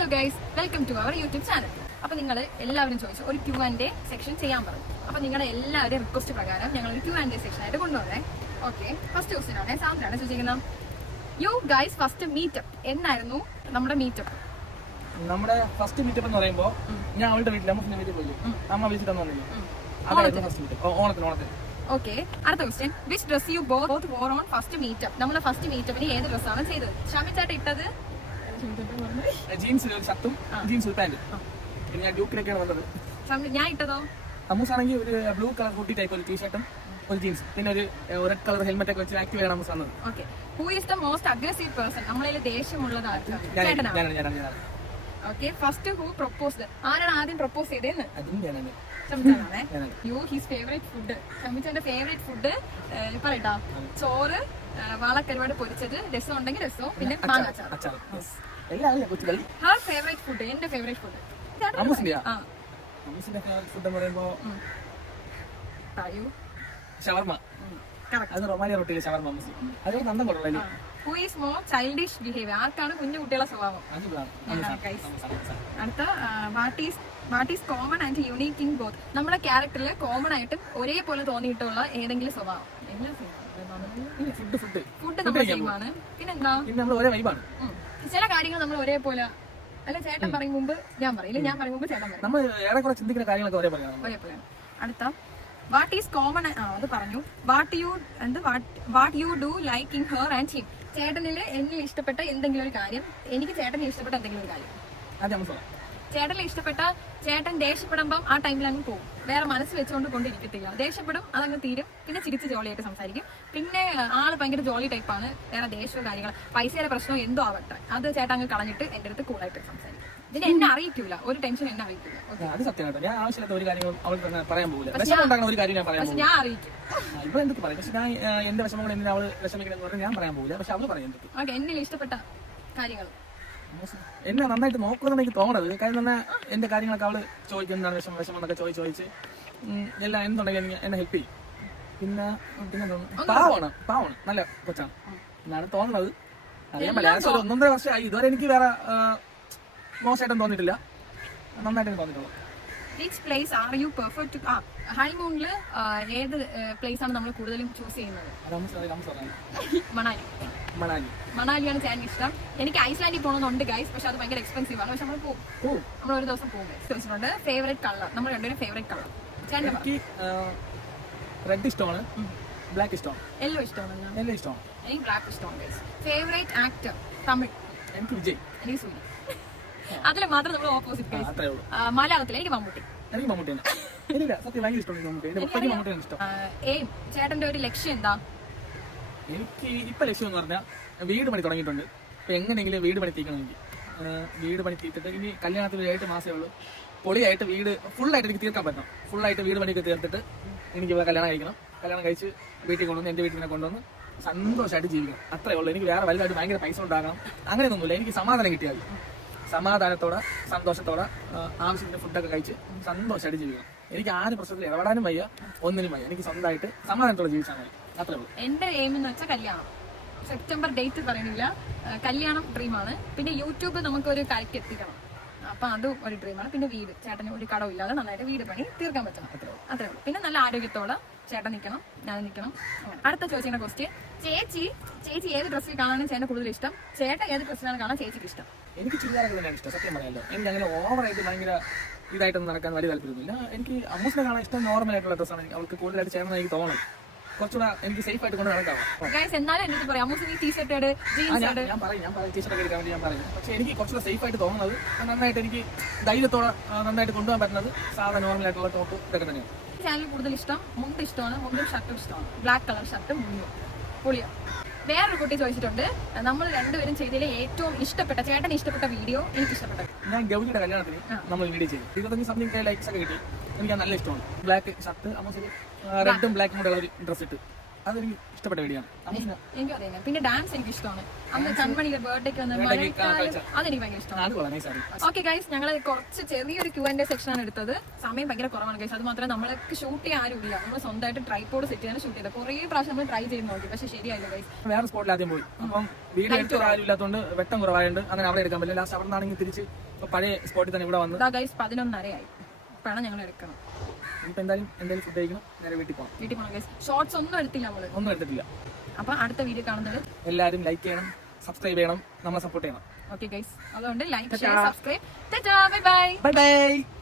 Hello guys welcome to our YouTube channel അപ്പൊ നിങ്ങൾ എല്ലാവരും ചോദിച്ചു ഒരു ക്യൂ ആൻഡ് ഡേ സെക്ഷൻ ചെയ്യാൻ പറഞ്ഞു. അപ്പൊ നിങ്ങളുടെ എല്ലാവരുടെയും റിക്വസ്റ്റ് പ്രകാരം ഞങ്ങൾ ഒരു ക്യൂ ആൻഡ് ഡേ സെക്ഷൻ ആയിട്ട് കൊണ്ടുവന്നേ. ഓക്കെ ഫസ്റ്റ് ക്വസ്റ്റ്യൻ ആണ്. സാന്ദ്രാണ് ചോദിക്കുന്നത് യു ഗൈസ് ഫസ്റ്റ് മീറ്റപ്പ് എന്നായിരുന്നു നമ്മുടെ മീറ്റപ്പ് നമ്മുടെ ഫസ്റ്റ് മീറ്റപ്പ് എന്ന് പറയുമ്പോൾ ഞാൻ അവളുടെ വീട്ടിൽ അമ്മ വീട്ടിൽ പോയി. അമ്മ വിളിച്ചിട്ട് വന്നില്ല അതായിരുന്നു ഫസ്റ്റ് മീറ്റപ്പ് ഓണത്തിന് ഓണത്തിന്. ഓക്കെ അടുത്ത question which dress you both wore on first meetup നമ്മുടെ ഫസ്റ്റ് മീറ്റപ്പിന് ഏത് ഡ്രസ്സാണ് ചെയ്തത്? ഷമിച്ചായിട്ട് ഇട്ടത്? ജീൻസ് ഒരു ഷർട്ടും ജീൻസ് ഒരു പാന്റും. പിന്നെ ഞാൻ ഡ്യൂക്കിലൊക്കെയാണ് വന്നത്. ഞാൻ ഇട്ടതോ? അമ്മൂസ് ആണെങ്കിൽ ഒരു ബ്ലൂ കളർ കുട്ടി ടൈപ്പ് ഒരു ടീഷർട്ടും ഒരു ജീൻസ്. പിന്നെ ഒരു റെഡ് കളർ ഹെൽമെറ്റ് ഒക്കെ വെച്ച് ആക്റ്റീവ് ആണ് അമ്മൂസ് വന്നത്. Okay. Who is the most aggressive person നമ്മളതിൽ ദേഷ്യമുള്ളത് ഓക്കെ. ഫസ്റ്റ് ഹൂ പ്രപ്പോസ്ഡ് ആരാണ് ആദ്യം പ്രപ്പോസ് ചെയ്തേന്ന്? യു ഹിസ് ഫേവറേറ്റ് ഫുഡ് ഷമിച്ചാന്റെ ഫേവറേറ്റ് ഫുഡ് പറയട്ടാ. ചോറ് വാളക്കരുവാട് പൊരിച്ചത് രസം ഉണ്ടെങ്കിൽ രസവും പിന്നെ മാങ്ങാച്ചാർ അച്ചാർ യെസ് എല്ലാം അറിയാം കൊച്ചു കളി ഹാർ ഫേവറേറ്റ് ഫുഡ് എന്റെ ഫേവറേറ്റ് ഫുഡ് അമ്മൂസിന്റെയാ? ആ. അമ്മൂസിന്റെ ഫുഡ് എന്ന് പറയുമ്പോ ഷവർമ്മ. ഷവർമ കറക്റ്റ് അത് റൊമാനിയ റൊട്ടിയിലെ ഷവർമ അമ്മൂസി. അതൊരു നന്ദം കൊള്ളു who is more childish behaviour ആർക്കാണ് കുഞ്ഞു കുട്ടികളെ സ്വഭാവം. അടുത്ത what is what is common and unique in both നമ്മുടെ ക്യാരക്ടറിൽ കോമൺ ആയിട്ട് ഒരേപോലെ തോന്നിയിട്ടുള്ള ഏതെങ്കിലും സ്വഭാവം? ഫുഡ് ഫുഡ് ഫുഡ് നമ്മുടെ സെയിം ആണ്. പിന്നെന്താ? പിന്നെ നമ്മൾ ഒരേ വൈബാണ്. ചില കാര്യങ്ങൾ നമ്മൾ ഒരേപോലെ അല്ല ചേട്ടൻ പറയും മുമ്പ് ഞാൻ പറയും ഇല്ല ഞാൻ പറയും മുമ്പ് ചേട്ടൻ പറയും. നമ്മൾ ഏറെക്കുറെ ചിന്തിക്കുന്ന കാര്യങ്ങളൊക്കെ ഒരേ പറയാം ഒരേപോലെയാണ്. അടുത്ത. വാട്ട് ഈസ് കോമൺ ആ അത് പറഞ്ഞു. വാട്ട് യു എന്ത്? What you do like in her and him ചേട്ടനിൽ എന്നിൽ ഇഷ്ടപ്പെട്ട എന്തെങ്കിലും ഒരു കാര്യം? എനിക്ക് ചേട്ടനിൽ ഇഷ്ടപ്പെട്ട എന്തെങ്കിലും ഒരു കാര്യം. അതെ അമ്മ പറയാം ചേട്ടനിൽ ഇഷ്ടപ്പെട്ട ചേട്ടൻ ദേഷ്യപ്പെടുമ്പം ആ ടൈമിൽ അങ്ങ് പോകും. വേറെ മനസ്സ് വെച്ചുകൊണ്ട് കൊണ്ടിരിക്കത്തില്ല. ദേഷ്യപ്പെടും അതങ്ങ് തീരും. പിന്നെ ചിരിച്ച് ജോളിയായിട്ട് സംസാരിക്കും. പിന്നെ ആൾ ഭയങ്കര ജോളി ടൈപ്പാണ് വേറെ ദേഷ്യവും കാര്യങ്ങൾ പൈസയുടെ പ്രശ്നമോ എന്തോ ആവട്ടെ. അത് ചേട്ടൻ അങ്ങ് കളഞ്ഞിട്ട് എന്റെ അടുത്ത് കൂളായിട്ട് സംസാരിക്കും. ഇതിന് എന്നെ അറിയിക്കൂല ഒരു ടെൻഷൻ എന്നെ അറിയിക്കൂല അത് സത്യം കേട്ടോ. ഞാൻ ആവശ്യമില്ലാത്ത ഒരു കാര്യം അവൾ പറയാൻ പോകില്ല. വിഷമം ഉണ്ടാകുന്ന ഒരു കാര്യം ഞാൻ പറയാൻ പക്ഷെ ഞാൻ അറിയിക്കും. ഇപ്പൊ എന്തൊക്കെ പറയും? പക്ഷെ ഞാൻ എന്റെ വിഷമങ്ങൾ എന്തിനാ അവൾ വിഷമിക്കണമെന്ന് പറഞ്ഞാൽ ഞാൻ പറയാൻ പോകില്ല. പക്ഷെ അവൾ പറയാൻ എന്തൊക്കെ. ഓക്കെ എന്നിൽ ഇഷ്ടപ്പെട്ട കാര്യങ്ങൾ. എന്നെ നന്നായിട്ട് നോക്കുമെന്നാണ് എനിക്ക് തോന്നുന്നത് കാര്യം തന്നെ എന്റെ കാര്യങ്ങളൊക്കെ അവൾ ചോദിക്കും എന്താണ് വിഷമം വിഷമം എന്നൊക്കെ ചോദിച്ച്. ചോദിച്ച് എല്ലാം എന്തുണ്ടെങ്കിൽ എനിക്ക് എന്നെ ഹെൽപ്പ് ചെയ്യും. പിന്നെ പിന്നെ പാവാണ് പാവമാണ് നല്ല കൊച്ചാണ്. എന്നാണ് തോന്നുന്നത് അറിയാൻ പറ്റില്ല ഏകദേശം ഒരു ഒന്നൊന്നര വർഷമായി. ഇതുവരെ എനിക്ക് വേറെ മോശമായിട്ടും തോന്നിയിട്ടില്ല. നന്നായിട്ട് തോന്നിയിട്ടുള്ളൂ which place are you perfect ആ ഹണിമൂണിൽ ഏത് പ്ലേസ് ആണ് നമ്മൾ കൂടുതലും ചൂസ് ചെയ്യുന്നത്. മണാലി. മണാലി. മണാലിയാണ് ചേട്ടൻ ഇഷ്ടം. എനിക്ക് ഐസ്ലാൻഡിൽ പോകണമെന്നുണ്ട് ഗൈസ് പക്ഷെ അത് ഭയങ്കര എക്സ്പെൻസീവ് ആണ്. പക്ഷെ നമ്മൾ പോകും നമ്മൾ ഒരു ദിവസം പോകും ചോദിച്ചിട്ടുണ്ട് ഫേവറേറ്റ് കളർ നമ്മൾ രണ്ടുപേരും ഫേവറേറ്റ് കളർ എനിക്ക് റെഡ് ഇഷ്ടമാണ് ബ്ലാക്ക് ഇഷ്ടമാണ്. യെല്ലോ ഇഷ്ടമാണ് എല്ലോ ഇഷ്ടമാണ്. എനിക്ക് ബ്ലാക്ക് ഇഷ്ടമാണ് ഗൈസ് ഫേവറേറ്റ് ആക്ടർ തമിഴ്. എനിക്ക് വിജയ്. എനിക്ക് സൂര്യ. അതിൽ മാത്രം നമ്മൾ ഓപ്പോസിറ്റ് മലയാളത്തിൽ എനിക്ക് മമ്മൂട്ടി. എനിക്ക് മമ്മൂട്ടി സത്യം ഭയങ്കര ഇഷ്ടമാണ് മമ്മൂട്ടി. മമ്മൂട്ടിയാണ് ഇഷ്ടം. ഏ ചേട്ടന്റെ ഒരു ലക്ഷ്യം എന്താ? എനിക്ക് ഇപ്പൊ ലക്ഷ്യം എന്ന് പറഞ്ഞാൽ വീട് പണി തുടങ്ങിയിട്ടുണ്ട്. അപ്പൊ എങ്ങനെയെങ്കിലും വീട് പണി തീക്കണം എനിക്ക് വീട് പണി തീർത്തിട്ട് ഇനി കല്യാണത്തിന് ഏഴ് മാസമേ ഉള്ളൂ. പൊളിയായിട്ട് വീട് ഫുള്ളായിട്ട് എനിക്ക് തീർക്കാൻ പറ്റണം. ഫുള്ളായിട്ട് വീട് പണിയൊക്കെ തീർത്തിട്ട് എനിക്ക് ഇവിടെ കല്യാണം കഴിക്കണം. കല്യാണം കഴിച്ച് വീട്ടിൽ കൊണ്ടുവന്ന് എന്റെ വീട്ടിൽ കൊണ്ടുവന്ന് സന്തോഷമായിട്ട് ജീവിക്കണം. അത്രേ ഉള്ളൂ. എനിക്ക് വേറെ വലുതായിട്ട് ഭയങ്കര പൈസ ഉണ്ടാകണം. അങ്ങനെയൊന്നുമില്ല എനിക്ക് സമാധാനം കിട്ടിയാൽ സമാധാനത്തോടെ സന്തോഷത്തോടെ ആവശ്യത്തിന് ഫുഡൊക്കെ കഴിച്ച് സന്തോഷമായിട്ട് ജീവിക്കണം. എനിക്ക് ആരും പ്രശ്നത്തിൽ ഇടപെടാനും വയ്യ. ഒന്നിനും വയ്യ. എനിക്ക് സ്വന്തമായിട്ട് സമാധാനത്തോടെ ജീവിച്ചാൽ മതി. എന്റെ എയിം എന്ന് വെച്ചാൽ കല്യാണം. സെപ്റ്റംബർ ഡേറ്റ് പറയണില്ല കല്യാണം ഡ്രീമാണ് പിന്നെ യൂട്യൂബ് നമുക്കൊരു കലക്ക് എത്തിക്കണം. അപ്പൊ അതും ഒരു ഡ്രീമാണ് പിന്നെ വീട്. ചേട്ടന് ഒരു കടവും ഇല്ലാതെ നന്നായിട്ട് വീട് പണി തീർക്കാൻ പറ്റണം അത്രേ ഉള്ളൂ. പിന്നെ നല്ല ആരോഗ്യത്തോടെ ചേട്ടൻ നിൽക്കണം ഞാൻ നിൽക്കണം. അടുത്ത ചോദിച്ചിങ്ങനെ ക്വസ്റ്റ്യൻ ചേച്ചി ചേച്ചി ഏത് ഡ്രസ്സിൽ കാണാനും ചേട്ടന് കൂടുതൽ ഇഷ്ടം? ചേട്ടൻ ഏത് ഡ്രസ്സിലാണ് കാണാൻ ചേച്ചിക്ക് ഇഷ്ടം? എനിക്ക് ചുരിദാറൊക്കെ തന്നെയാണ് ഇഷ്ടം സത്യം പറയാമല്ലോ എനിക്ക് അങ്ങനെ ഓവറായിട്ട് ഭയങ്കര ഇതായിട്ടൊന്നും നടക്കാൻ വലിയ താല്പര്യമൊന്നുമില്ല. എനിക്ക് അമ്മൂസിനെ കാണാൻ ഇഷ്ടം നോർമൽ ആയിട്ടുള്ള ഡ്രസ്സാണ് അവൾക്ക് കൂടുതലായിട്ട് ചേർന്ന് എനിക്ക് തോന്നുന്നത് കുറച്ചുകൂടെ എനിക്ക് സേഫ് ആയിട്ട് കൊണ്ട് നടക്കാം ഗൈസ് എന്നാലും എനിക്ക് പറയാം. അമ്മൂസ് നീ ടീഷർട്ട് ഇട് ആ, ജീൻസ് ഞാൻ ഞാൻ പറയും ഞാൻ പറയും ടീച്ചറൊക്കെ എടുക്കാൻ വേണ്ടി ഞാൻ പറയും. പക്ഷേ എനിക്ക് കുറച്ചുകൂടെ സേഫ് ആയിട്ട് തോന്നുന്നത് നന്നായിട്ട് എനിക്ക് ധൈര്യത്തോടെ ആ, നന്നായിട്ട് കൊണ്ടുപോകാൻ പറ്റുന്നത് നോർമൽ ആയിട്ടുള്ള ടോപ്പ് ഇതൊക്കെ തന്നെയാണ്. ചാനൽ കൂടുതൽ ഇഷ്ടം മുണ്ട് ഇഷ്ടമാണ്. മുണ്ടും ഷർട്ടും ഇഷ്ടമാണ്. ബ്ലാക്ക് കളർ ഷർട്ടും മുണ്ടും. പൊളിയ. വേറൊരു കുട്ടി ചോദിച്ചിട്ടുണ്ട്. നമ്മൾ രണ്ടുപേരും ചെയ്തതിലെ ഏറ്റവും ഇഷ്ടപ്പെട്ട ചേട്ടന് ഇഷ്ടപ്പെട്ട വീഡിയോ എനിക്ക് ഇഷ്ടപ്പെട്ടത് ഞാൻ ഗൗരിയുടെ കല്യാണത്തിന് നമ്മൾ വീഡിയോ ചെയ്തു. ഇരുപത്തഞ്ച് സംതിങ് ലൈക്സ് ഒക്കെ കിട്ടി. എനിക്ക് നല്ല ഇഷ്ടമാണ്. ബ്ലാക്ക് ഷർട്ട് അമ്മൂസിൽ റെഡും ബ്ലാക്കും കൂടെ ഉള്ള ഒരു ഡ്രസ് ഇട്ട്. അതെനിക്ക് ഇഷ്ടപ്പെട്ട വീഡിയോ എനിക്കും അറിയാം പിന്നെ ഡാൻസ് എനിക്ക് ഇഷ്ടമാണ്. അന്ന് കൺമണിയുടെ ബർത്ത്ഡേക്ക് വന്ന മഴക്കാലം. അതെനിക്ക് ഭയങ്കര ഇഷ്ടമാണ്. ഓക്കെ ഗൈസ് ഞങ്ങൾ കുറച്ച് ചെറിയൊരു ക്യൂ ആൻഡ് സെക്ഷൻ ആണ് എടുത്തത്. സമയം ഭയങ്കര കുറവാണ് ഗൈസ് അത് മാത്രമേ നമ്മൾക്ക് ഷൂട്ട് ചെയ്യാൻ ആരുമില്ല നമ്മൾ സ്വന്തമായിട്ട് ട്രൈപ്പോഡ് സെറ്റ് ചെയ്യാൻ ഷൂട്ട് ചെയ്തത്. കുറേ പ്രാവശ്യം നമ്മൾ ട്രൈ ചെയ്ത് നോക്കി പക്ഷേ ശരിയായില്ല ഗൈസ് വേറെ സ്പോട്ടിൽ ആദ്യം പോയി. അപ്പം വീഡിയോ എടുത്ത ആരും ഇല്ലാത്തതുകൊണ്ട് വെട്ടം കുറവായതുകൊണ്ട് അങ്ങനെ അവിടെ എടുക്കാൻ പറ്റില്ല. ലാസ്റ്റ് അവിടെ നിന്നാണെങ്കിൽ തിരിച്ച് പഴയ സ്പോട്ടിൽ തന്നെ ഇവിടെ വന്നു ഗൈസ് പതിനൊന്നരയായി. പണം ഞങ്ങൾ എടുക്കണം. ഇപ്പൊ എന്തായാലും എന്തായാലും ഫുഡ് കഴിക്കണം. നേരെ വീട്ടിൽ പോകണം വീട്ടിൽ പോകണം ഷോർട്സ് ഒന്നും എടുത്തില്ല നമ്മൾ ഒന്നും എടുത്തിട്ടില്ല. അപ്പൊ അടുത്ത വീഡിയോ കാണുന്നത് എല്ലാവരും ലൈക്ക് ചെയ്യണം സബ്സ്ക്രൈബ് ചെയ്യണം നമ്മളെ സപ്പോർട്ട് ചെയ്യണം. ഓക്കെ ഗൈസ് അതുകൊണ്ട് like share subscribe bye bye bye bye